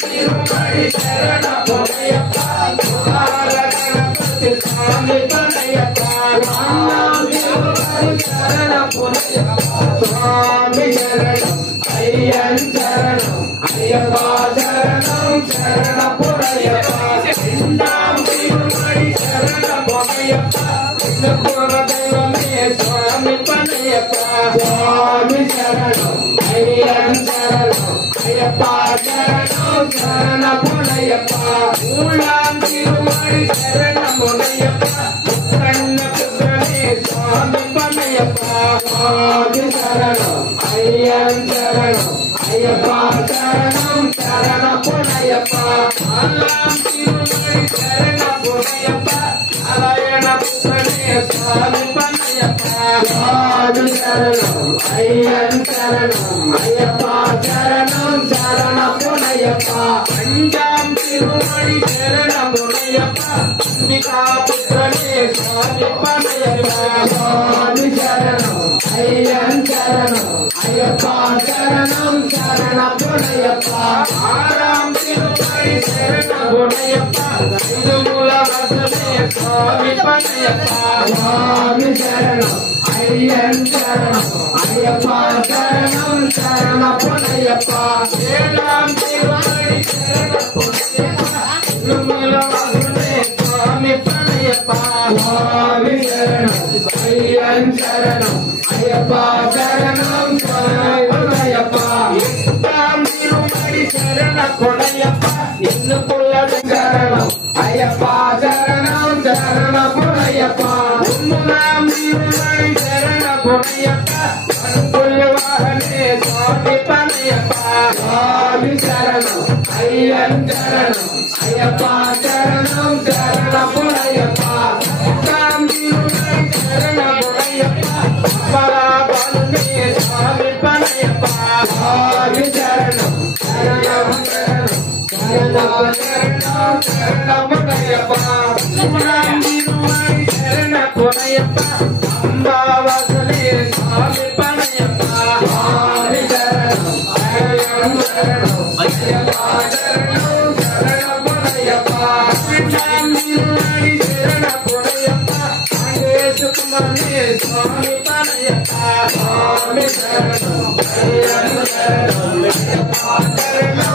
திருமணி சரண பொன்னையப்பா கணபதி சுவாமி பனையப்பா திருமணி சரண பொன்னையப்பா சுவாமி சரணம் ஐயன் சரணம் ஐயப்பா சரணம் சரண பொன்னையப்பா இரண்டாம் திருமணி சரண பொன்னையப்பா தெய்வமே சுவாமி பனையப்பா சுவாமி சரணம் ஐயன் சரணம் ஐயப்பா சரணம் சரண பொன்னையப்பா மூணாம் திருமணி சரண பொன்னையப்பா கண்ண புத்திரனே சுவாமி பனையப்பா சுவாமி சரணம் ஐயன் சரணம் ஐயப்பா சரணம் சரண பொன்னையப்பா நாலாம் திருமணி சரண பொன்னையப்பா நாராயண புத்திரனே சுவாமி பனையப்பா சுவாமி சரணம் ஐயன் சரணம் ஐயப்பா சரணம் சரண பொன்னையப்பா அஞ்சாம் திருமணி சரண பொன்னையப்பா அம்பிகா புத்திரனே சுவாமி பனையப்பா சுவாமி சரணம் ஐயன் சரணம் ஐயப்பா சரணம் சரண பொன்னையப்பா ஆறாம் திருமணி சரண பொன்னையப்பா ஐந்து மூல வாசனே சுவாமி பனையப்பா சுவாமி சரணம் ஐயன் சரணம் ஐயப்பா சரணம் சரண பொன்னையப்பா ஏழாம் திருமணி சரண பொன்னையப்பா ஐந்து மூல வாசனே சுவாமி பனையப்பா சுவாமி சரணம் ஐயன் சரணம் ஐயப்பா சரணம் பொன்னையப்பா எட்டாம் திருமணி சரண பொன்னையப்பா இன்னுக்குள்ள சரணம் ஐயப்பா சரணம் சரண பொன்னையப்பா ஒன்பதாம் திருமணி சரண பொன்னையப்பா வாகனே சுவாமி பனையப்பா சுவாமி சரணம் ஐயன் சரணம் ஐயப்பா சரணம் சரண பொன்னையப்பா எட்டாம் திருமணி சரண பொன்னையப்பா பராபலனே சுவாமி பனையப்பா சுவாமி சரணம் சரணம் சரணம் சரணம் சரண பொன்னையப்பா மூணாம் திருமணி சரண பொன்னையப்பா அம்பாவாசனே சுவாமி பனையப்பா சுவாமி சரணம் சரணம் சரணம் ஐயப்பா சரணம் சரண பொன்னையப்பா இரண்டாம் திருமணி சரண பொன்னையப்பா சுகுமாரனே சுவாமி பனையப்பா சுவாமி சரணம் ஐயன் சரணம் ஐயப்பா சரணம்